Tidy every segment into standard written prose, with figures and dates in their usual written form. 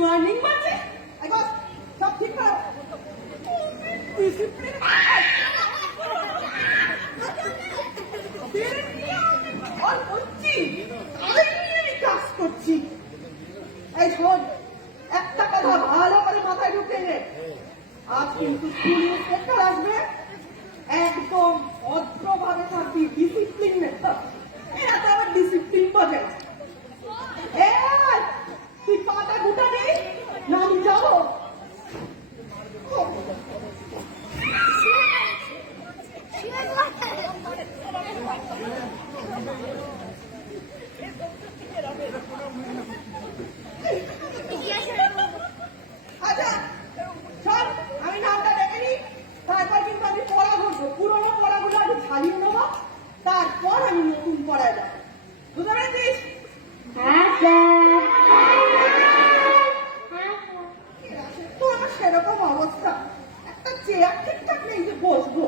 Morning বাজে সব ঠিক করো ডিসিপ্লিন কাজ করছি। এই শোন, একটা কথা ভালো করে মাথায় ঢুকে নে, আজ কিন্তু স্কুল ইন্সপেক্টর আসবে, একদম ভদ্রভাবে থাকবি, ডিসিপ্লিন মেথড। এরা তো আবার ডিসিপ্লিন বোঝে না। তুই পাটা গুটা নেই না, আমি যাবো। আচ্ছা চল, আমি নামটা ডেকে নিই, তারপর কিন্তু আমি পড়া করবো, পুরোনো পড়াগুলো আগে ছাড়িয়ে নেবো, তারপর আমি নতুন পড়ায় যাবো। বুঝতে পেরেছিস? তো আমার সেরকম অবস্থা, একটা চেয়ার ঠিকঠাক নেই যে বসবো।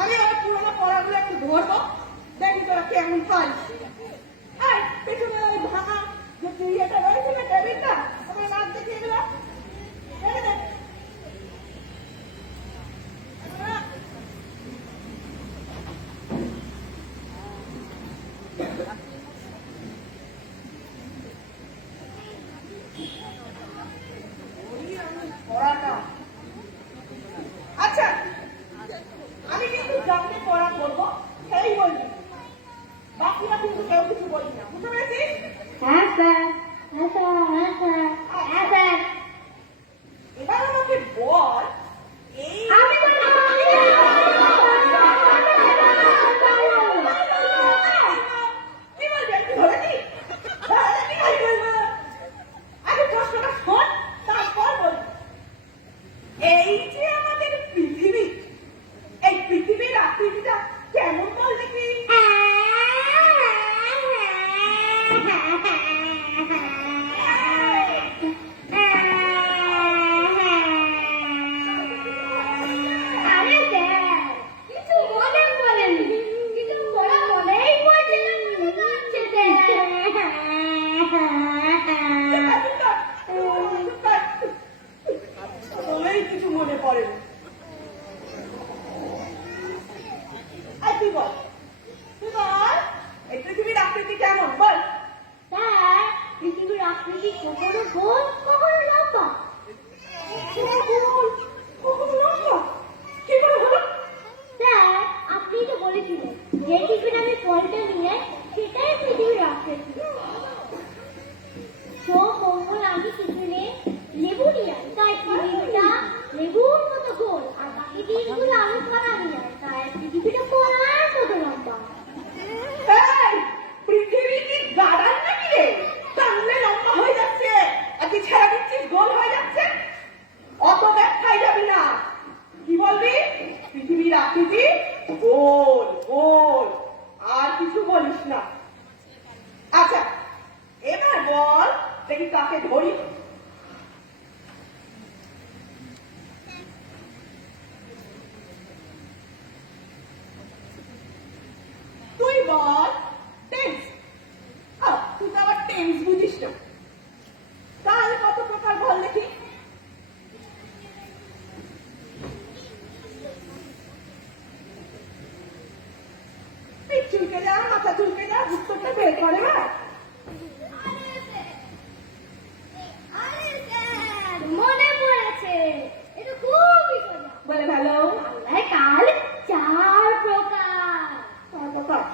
আমি আমার পুরোনো পড়াগুলো একটু ধরবো, দেখি তোরা কেমন পারিস। পেছনে ওই ভাঙা যে ইয়েটা রয়েছে না, টেবিলটা, আমার নাম দেখিয়ে দিলাম। আচ্ছা, আমি কিন্তু যাকে পড়া করবো সেই বলবি, বাকিরা কিন্তু কেউ কিছু বলবি না। বুঝতে পেরেছিস? এবার আমাকে বল, এই কি বলবি? একটু ধরেছি আগে প্রশ্নটা শোন, তারপর বলবি। এই যে আমাদের পৃথিবী, এই পৃথিবীর আকৃতিটা কেমন বল দেখি? কিছু মনে পড়ে না। তুই বল, এই পৃথিবীর আকৃতি কেমন বল? পৃথিবীর আকৃতি কখনো গোল, কখনো লম্বা। কি করে হলো? স্যার, আপনি তো বলেছিলেন যে টিফিন আমি ফলটা নিয়ে সেটাই পৃথিবীর আকৃতি। সোম মঙ্গল আমি টিফিনে লেবু নিয়ে আই, তাই পৃথিবীটা লেবুর মতো গোল, আর বাকি দিনগুলো আমি কলা নিয়ে আই, তাই পৃথিবীটা কলার মতো লম্বা। পৃথিবী কি গাড়ার নাকি রে? টানলে লম্বা হয়ে যাচ্ছে, আর কি ছেড়ে দিচ্ছিস গোল হয়ে যাচ্ছে? অত ব্যাখ্যায় যাবি না। কি বলবি? পৃথিবীর আকৃতি গোল গোল, আর কিছু বলিস না। আচ্ছা এবার বল দেখি কাকে ধরি। তুই বল টেন্স। তুই তো আবার টেন্স বুঝিস না, তাহলে কত প্রকার বল দেখি। বের করে না। মনে পড়েছে, এটা খুবই সোজা। বলে ভালো। আল্লাহ কাল 4 প্রকার: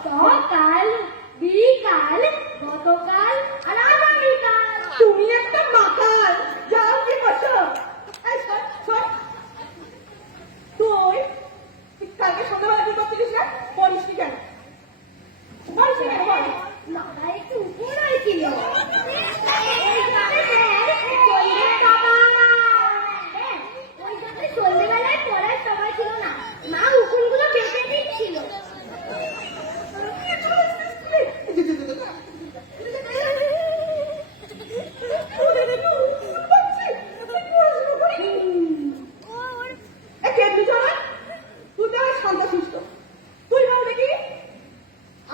সকাল, বিকাল, গতকাল আর আগামীকাল। তুমি একটা মাতাল, যাও কি বসো। এই শোন, শোন। তুই কালকে সন্ধ্যাবেলা কি করছিলিস না? বলিসনি কেন? বলিসনি কেন বল? মাথা একটু উপর হয়েছিল। সন্ধ্যেবেলায় পড়ার সময় ছিল না, মা উকুনগুলো বেঁধে দিচ্ছিল।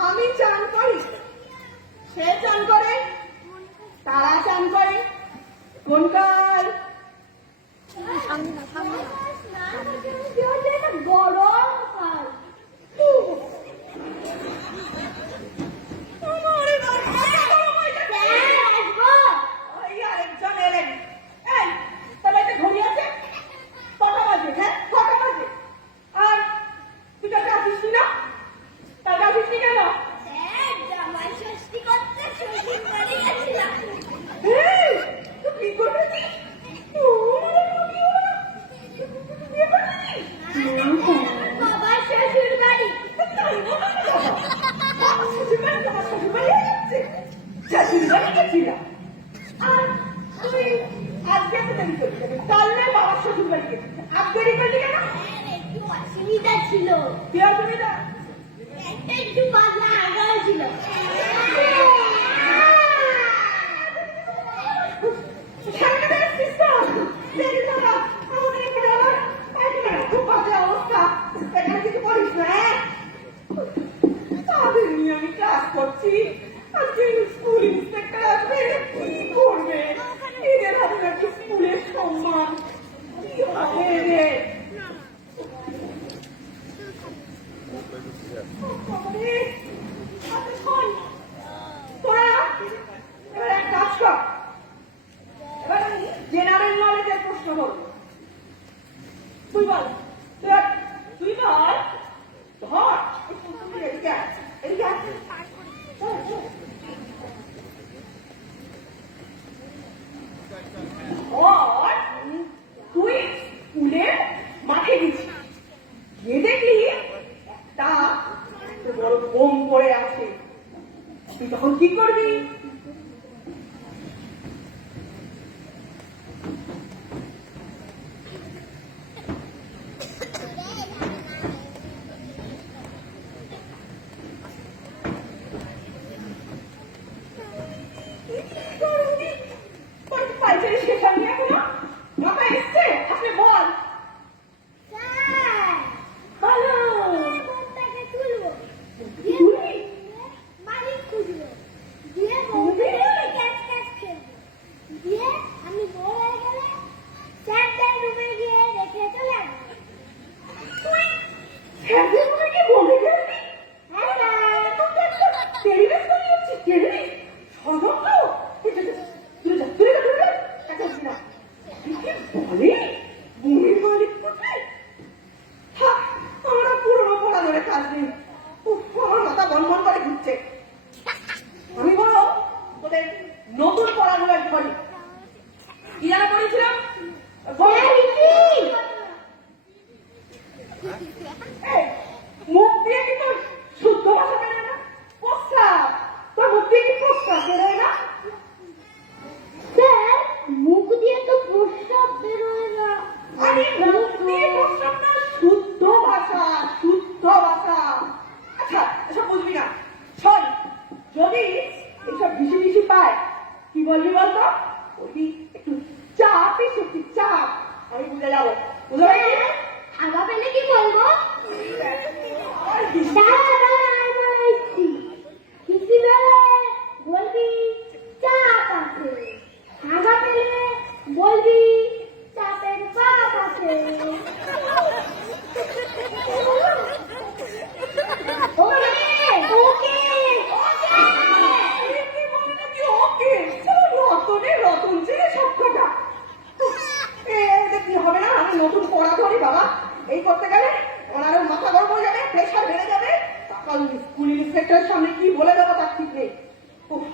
আমি চান করি, সে চান করে, তারা চান করে, কোন কাল? গরম কাল। ওই আরেকজন এলেন। এই, তোর বাড়িতে ঘড়ি আছে? কটা বাজে? হ্যাঁ, কটা বাজে? আর তুই কালকে আসিসনি না? কালকে আসিসনি কেন? জামাই ষষ্ঠী করতে শ্বশুর বাড়ি গেছিলাম। এই, তুই কি করবি? বাবার শ্বশুর বাড়ি। আর তুই আজকে এত দেরি করলি কেন? কাল না বাবার শ্বশুর বাড়ি গেছিস, আজ দেরি করলি কেন? একটু অসুবিধা ছিল, কি অসুবিধা? একটু পাতলা আগাও ছিল। সামনে আসছিস তো? দেরি করা, আমাদের এখানে আবার পায়খানা, খুব বাজে অবস্থা। এখানে কিছু করিস না, হ্যাঁ? তাদের নিয়ে আমি ক্লাস করছি, আজকে স্কুল ইন্সপেক্টর আসবে, কি করবে? এদের হাতে নাকি স্কুলের সম্মান, কি হবে এদের? বাবারে, আচ্ছা শোন, তোরা এবার এক কাজ কর, এবার জেনারেল নলেজের প্রশ্ন বল। তুই বল, তুই বল, ধর, এদিকে আয়, এদিকে আয়। ধর, ধর। ধর, তুই স্কুলের মাঠে গেছিস, গিয়ে দেখলি একটা এত বড় বোম পড়ে আছে, তুই তখন কি করবি? পাইচারি শেষ হয়নি এখনো? মাথা এসছে? আপনি বল। স্যার, ভালো। বোমটাকে তুলবো, তুলবি? মালিক খুঁজবো, দিয়ে বোমটাকে ক্যাচ ক্যাচ খেলবো, দিয়ে আমি বড় হয়ে গেলে স্যারদের রুমে গিয়ে রেখে চলে আসবো। স্যারদের রুমে গিয়ে বোম রেখে আসবি? হ্যাঁ স্যার। টেরিস করে যাচ্ছিস, টেরিস? সজব তো? তুলে যা, তুলে যা, তুলে যা। একটা আসবি না। তুই কি বলে? বোমের মালিক কোথায়? থাক, আমার আর পুরোনো পড়া ধরে কাজ নেই। উফ, আমার মাথা বনবন করে ঘুরছে। আমি বলো তোদের নতুন পড়াগুলো ধরি। কি আর করেছিলাম? এই, মুখ দিয়ে কি তোর শুদ্ধ ভাষা বেরোয় না? প্রস্রাব, তোর মুখ দিয়ে কি প্রস্রাব বেরোয় না? স্যার, মুখ দিয়ে তো প্রস্রাব বেরোয় না। আরে মুখ দিয়ে প্রস্রাব না, শুদ্ধ ভাষা, শুদ্ধ ভাষা। আচ্ছা, এসব বুঝবি না। শোন, যদি এইসব বেশি বেশি পায়, কি বলবি বলতো? বলবি একটু চাপ এসেছি, চাপ। আমি বুঝে যাবো, বুঝতে পারছি? আগা পেলে কি বলবো? আর বেশি দাঁড়া দাঁড়া, আমি আসছি। কিছু বেলে বলবি চাপ আছে, আগা পেলে বলবি চাপের পাপ আছে। ওকে ওকে ওকে। এই করতে গেলে ওনারও মাথা গরম হয়ে যাবে, প্রেশার বেড়ে যাবে, তারপর স্কুল ইন্সপেক্টরের সামনে কি বলে দেবো তার ঠিক নেই। উফ।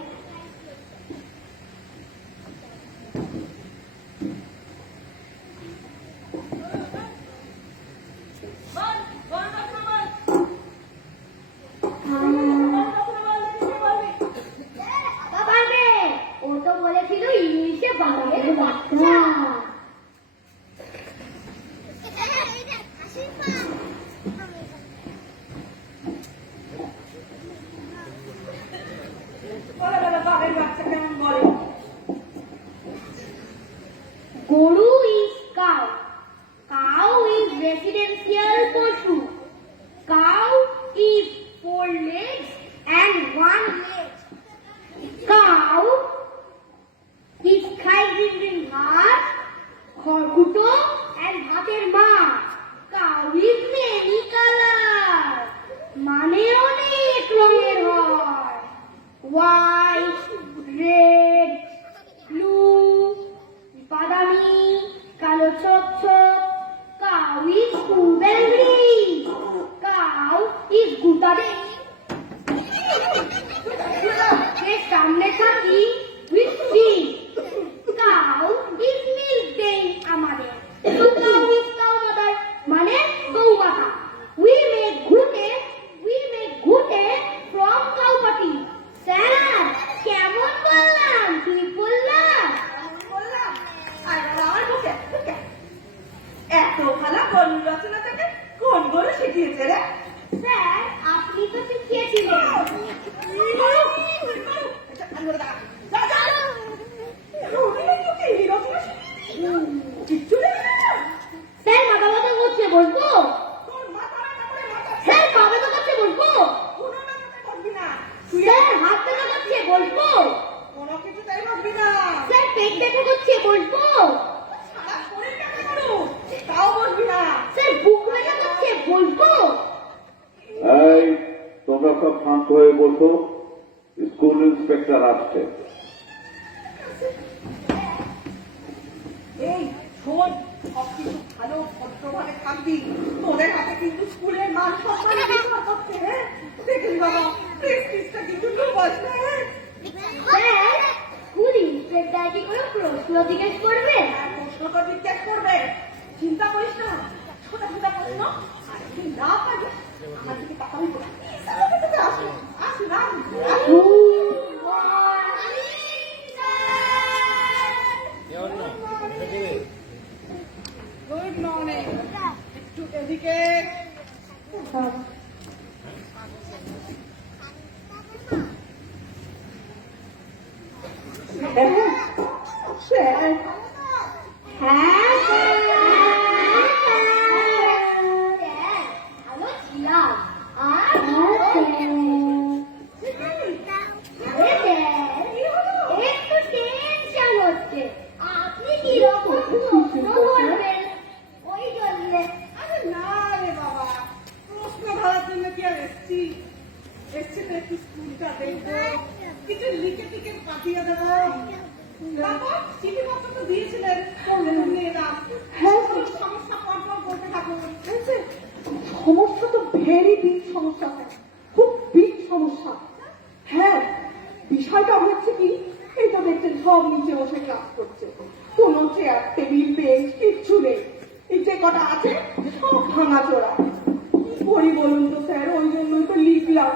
বাবা পারবে, ও তো বলেছিল ইংলিশে বাঘের বাচ্চা। বলে দাদা বাবের বাচ্চা কেমন বলে? গরু is cow. Cow is residential পশু. Cow is 4 legs and 1 leg. Cow is খাইজিন ভাত, খড়কুটো and ভাতের মা. Cow is many color. মানে অনেক রঙের হয়. White, red, blue, বাদামি, কালো ছোপ. Cow is cool and green. Cow is গুতাবে। এর সামনে থাকি with sheep. Cow is milk দেয় আমাদের। So cow is cow mother, মানে গৌ মাতা। We make ঘুটে from cow patty. স্যার কেমন বললাম? তুই বললাম বললাম আর আমার মুখে এত ভালো গল্প রচনা থেকে কোন গরু শিখিয়েছে রে? স্যার আপনি তো শিখিয়েছিলেন। স্যার মাথা ব্যথা করছে, বসবো? স্যার পা ব্যথা করছে, বসবো? স্যার হাত ব্যথা করছে, বসবো? স্যার পেট ব্যথা করছে, বসবো? স্যার বুক ব্যথা করছে, বসবো? এই তোমরা সব শান্ত হয়ে বসো, স্কুল ইন্সপেক্টর আসছে। এই শোন, সবকিছু ভালো ভদ্রভাবে থাকবি, তোদের হাতে কিন্তু স্কুলের মান সম্মান নির্ভর করছে। হ্যাঁ দেখবি বাবা, প্রেস্টিজটা কিন্তু ডুবাস না। স্যার স্কুল ইন্সপেক্টর কি কোনো প্রশ্ন জিজ্ঞেস করবে? প্রশ্ন তো জিজ্ঞেস করবে, চিন্তা করিস না। ছোট ছোট প্রশ্ন আর যদি না পারে আমার দিকে তাকাবি না। আসুন আসুন গুড মর্নিং। একটু এদিকে। স্যার হ্যাঁ ভালো ছিলাম। আর একটু টেনশন হচ্ছে, আপনি কি রকম প্রশ্ন করবেন ওই জন্যে। আরে না রে বাবা, প্রশ্ন ধরার জন্য কি আর এসছি? এসছি তো একটু স্কুলটা দেখবো, কিছু লিখে টিকে পাঠিয়ে দেবো। তারপর চিঠিপত্র তো দিয়েছিলেন, নিয়ে এলাম। হ্যাঁ সমস্যা পরপর বলতে থাকুন। সমস্যা তো ভেরি বিগ সমস্যা, খুব বিগ সমস্যা। হ্যাঁ বিষয়টা হচ্ছে কি, এই তো দেখছেন সব নিচে বসে ক্লাস করছে, কোনো চেয়ার টেবিল বেঞ্চ কিচ্ছু নেই। এই যে কটা আছে সব ভাঙা চোরা। কি করি বলুন তো স্যার, ওই জন্যই তো লিখলাম।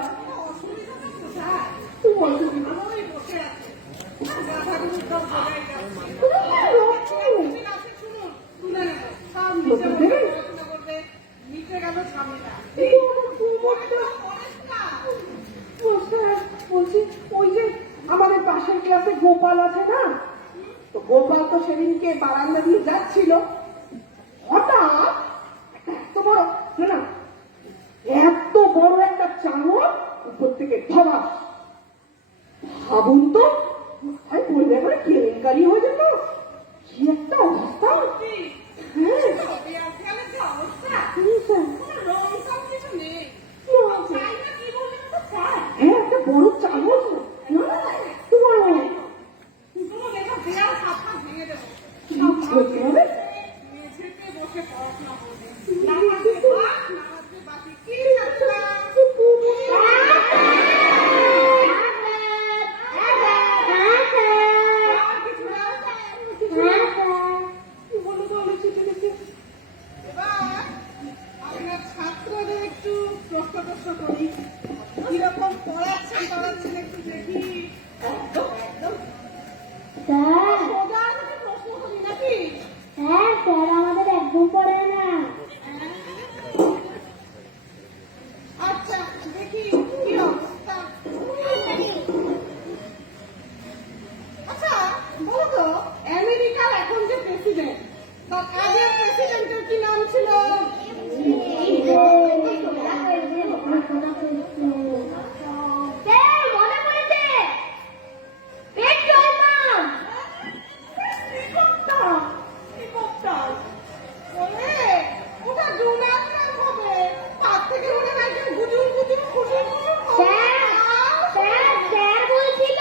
ওই যে আমাদের পাশের ক্লাসে গোপাল আছে না, তো গোপাল তো সেদিনকে বারান্দা দিয়ে যাচ্ছিল, হঠাৎ এত বড় না এত বড় একটা চাঙড় উপর থেকে ধরাস। ভাবুন তো, মাথায় পড়লে করে কেলেঙ্কারি হয়ে যেত। কি একটা অবস্থা। হ্যাঁ হ্যাঁ একটা বড় চাঙড়, তোমার বলতে হবে। প্রশ্ন করি কিরকম পড়াচ্ছেন একটু দেখি। একদম একদম স্যার সোজা আমাকে প্রশ্ন করি নাকি? হ্যাঁ স্যার আমাদের একদম পড়ে না। আচ্ছা দেখি কি অবস্থা। আচ্ছা বলো তো আমেরিকার এখন যে প্রেসিডেন্ট তার আগের প্রেসিডেন্টের কি নাম ছিল? স্যার মনে পড়েছে, পেট্রোল পাম্প। ওটা ডোনাল্ড ট্রাম্প হবে। তার থেকে মনে হয় যে গুজুর গুজুর খুশি স্যার স্যার স্যার বলছিল,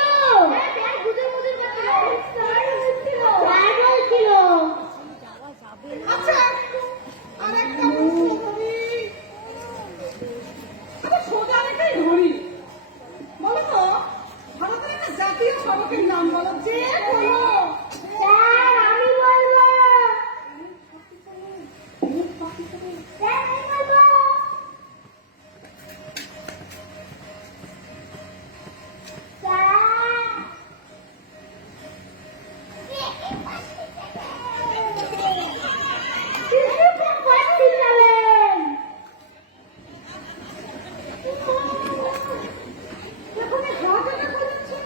স্যার গুজর মুজর করছিল, স্যার বলছিল। আচ্ছা আর একটা প্রশ্ন করি। আচ্ছা সোজা রেখাই ধরি। বলো তো ভারতের একটা জাতীয় সড়কের নাম বলো, যে কোনো। স্যার আমি বলবো, স্যার আমি বলবো। এখানে হাজারে বোঝাচ্ছে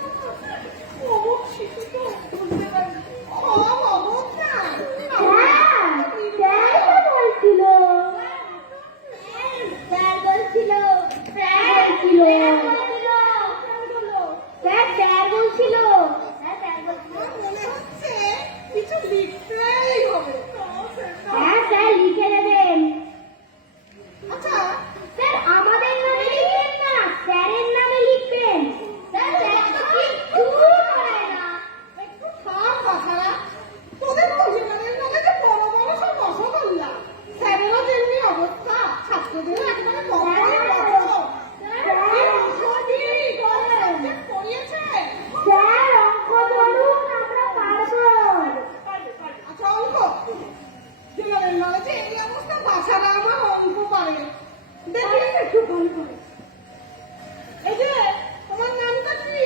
অমুক শিক্ষিত বুঝতে পারি অমুক না। আমার মনে হচ্ছে কিছু লিখতেই হবে। আচ্ছা আমাদের নামে লিখবেন না, স্যারের নামে লিখবেন। স্যার স্যার তো কিচ্ছু করে না। একটু থাম বাছারা। তোদের প্রশিক্ষণের মধ্যে যে বড় বড় সব রসগোল্লা, স্যারেরও তেমনি অবস্থা, ছাত্রদেরও একেবারে কপালে বড়। স্যার অঙ্ক দিন, পড়িয়েছে। স্যার অঙ্ক বলুন, আমরা পারবো। আচ্ছা অঙ্ক জেনারেল নলেজে এই অবস্থা, বাছারা আমার অঙ্ক পারে। দেখি একটু ভালো করে। এই যে তোমার নামটা কি?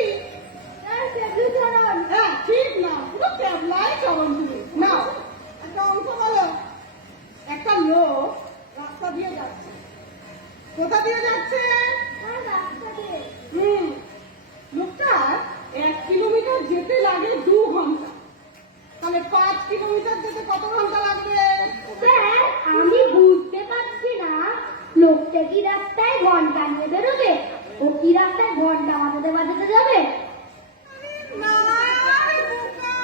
হ্যাঁ ঠিক না, পুরো ক্যাবলাই চরণ তুমি। নাও একটা অঙ্ক বলো। একটা লোক রাস্তা দিয়ে যাচ্ছে। কোথা দিয়ে যাচ্ছে? লোকটার 1 কিলোমিটার যেতে লাগে 2 ঘন্টা। তাহলে 5 কিলোমিটার যেতে কত ঘন্টা লাগবে? স্যার আমি বুঝতে পারছি না, লোকটা কি রাস্তায় ঘন্টা নিয়ে বেরোবে, ও কি রাস্তায় ঘন্টা বাজাতে বাজাতে যাবে? না রে বোকা।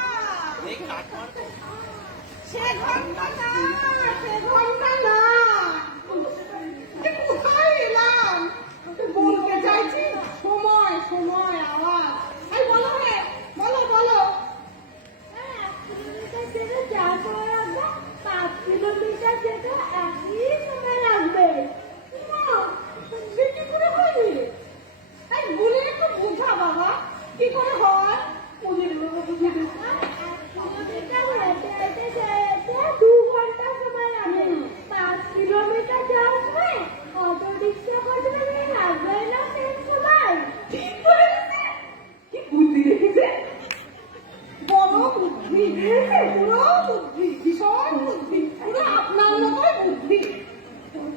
সে ঘন্টা না, সে ঘন্টা না। এ কোথায় এলাম? বলতে চাইছি সময় সময় আওয়াজ। এই বলো রে, বলো বলো। 1 কিলোমিটার যেতে 4 সময় লাগবে, 5 কিলোমিটার যেতে 1 সময় লাগবে। না, সে কি করে হয়নি? এই গুনে একটু বোঝা বাবা, কি করে হয়? বুঝিয়ে দেবো, বুঝিয়ে দেবো। 1 কিলোমিটার হেঁটে হেঁটে যেতে 2 ঘন্টা সময় লাগে। 5 কিলোমিটার যাওয়ার সময় অটো রিক্সা করতে লাগবে না সেই সময়। ঠিক করে দিছে। কি বুদ্ধি রেখেছে? বড় বুদ্ধি, পুরো বুদ্ধি, ভীষণ বুদ্ধি, পুরো আপনার মতোই বুদ্ধি।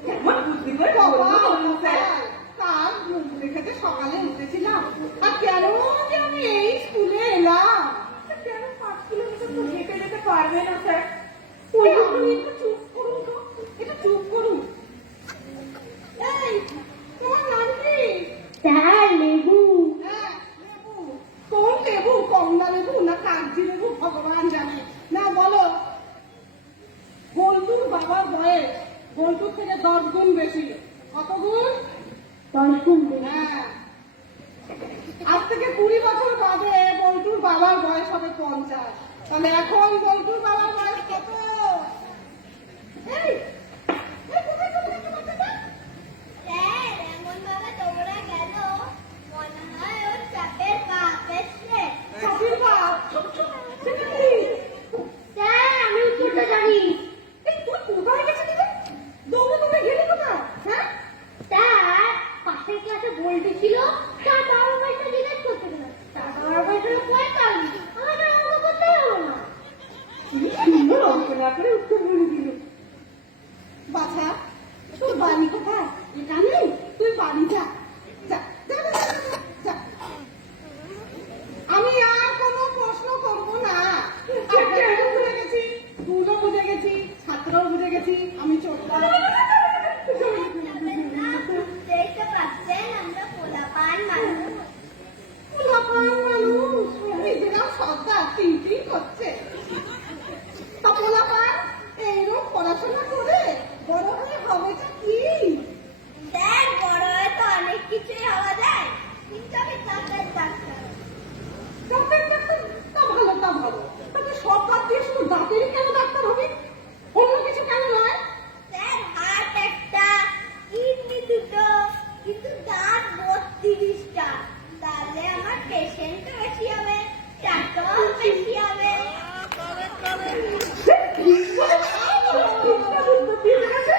কেমন বুদ্ধি করে বাবা কাল মুখ রেখেছে, সকালে উঠেছিলাম আর কেন যে আমি এই স্কুলে এলাম। কেন 5 কিলোমিটার তো হেঁটে যেতে পারবে না স্যার? ওই আপনি একটু চুপ করুন তো, একটু চুপ করুন। এই তোমার নাম কি? স্যার লেবু। হ্যাঁ, লেবু। কোন লেবু? কমলা লেবু না কাগজি লেবু ভগবান জানে। না বলো। বল্টুর বাবার বয়স বল্টুর থেকে 10 গুণ বেশি। কত গুণ? 10 গুণ। হ্যাঁ, আজ থেকে 20 বছর বাদে বল্টুর বাবার বয়স হবে 50। তাহলে এখন বল্টুর বাবার বয়স কত? এই, এই কোথায় চলে গেছে বাচ্চাটা? স্যার এমন ভাবে তোমরা কেন, মনে হয় ওর চাপের বাপ এসছে। চাচির বাপ। সেটা কি? স্যার আমি উত্তরটা জানি। এই তুই কোথায় গেছিলি রে? দৌড়ে দৌড়ে গেলি কোথায়? হ্যাঁ? স্যার হয়েছে কি? দেখ বড় হয়ে তো অনেক কিছুই হওয়া যায়, কিন্তু আমি দাঁতের ডাক্তার। ডাক্তার ডাক্তার, তা ভালো তা ভালো। তবে সব বাদ দিয়ে শুধু দাঁতেরই কেন ডাক্তার হবি? অন্য কিছু কেন নয়? স্যার হার্ট একটা, কিডনি দুটো, কিন্তু দাঁত 32টা। তাহলে আমার পেশেন্টও বেশি হবে, টাকাও বেশি হবে। ঠিক বলেছ। ঠিকঠাক উত্তর দিয়ে ফেলেছে।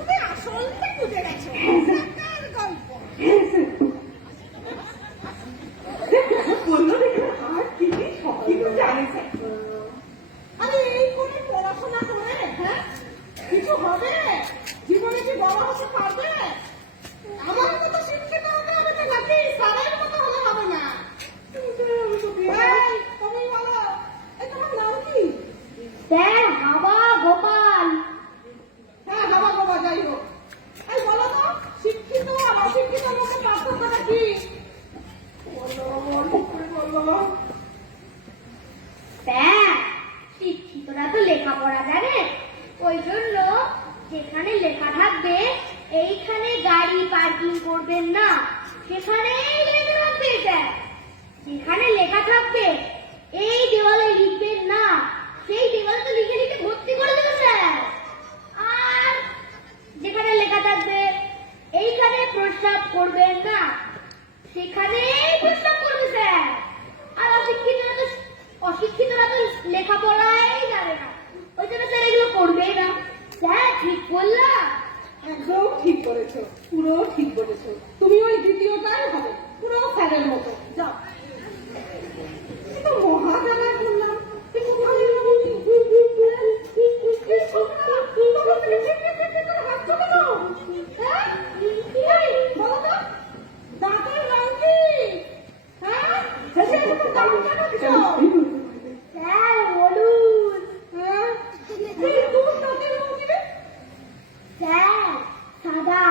তুমি আসলটা বুঝে গেছো। ডাক্তার গল্প। বললো দেখে আর কি কি সব কিছু জানিস। আরে এই করে পড়াশোনা করে হ্যাঁ কিছু হবে? জীবনে কি বড় হতে পারবে? আমার মতো শিক্ষিত হতে হবে তো নাকি স্যারের মতো হলে হবে না? এই, তুমি বলো, এই তোমার নাম কি? স্যার হাওয়া গোপাল। হ্যাঁ বাবা বাবা যাই হোক। এই বলো তো, শিক্ষিত আর অশিক্ষিত মধ্যে পার্থক্যটা কি? বলো বলো। স্যার শিক্ষিতরা তো লেখাপড়া জানে, ওই জন্য যেখানে লেখা থাকবে এইখানে গাড়ি পার্কিং করবেন না, সেখানেই লেখা থাকবে স্যার। যেখানে লেখা থাকবে এই দেওয়ালে লিখবেন না, সেই দেওয়ালে তো লিখে লিখে ভর্তি করে দেবো স্যার। আর যেখানে লেখা থাকবে এইখানে প্রস্রাব করবেন না, সেখানেই প্রস্রাব করবে স্যার। আর অশিক্ষিতরা তো লেখাপড়াই জানে না, ওই জন্য স্যার এগুলো করবেই না। স্যার ঠিক বললাম? একদম ঠিক বলেছো, পুরো ঠিক বলেছো। তুমি ওই দ্বিতীয়টাই হবে, পুরো স্যারের মতো। যাও। কিন্তু মহাজানা করলাম, কিন্তু ভালো লাগেনি। এই ছোকরা, তোমার থেকে ঠিক ঠিক ঠিক ঠিক করে হাসছো কেন? হ্যাঁ? এই, বলো তো, দাঁতের রং কি? হ্যাঁ? হেসে হেসে তো দাঁত কেন দিছো? স্যার বলুন। হ্যাঁ? এই, তোমার দাঁতের রং কি রে? স্যার সাদা।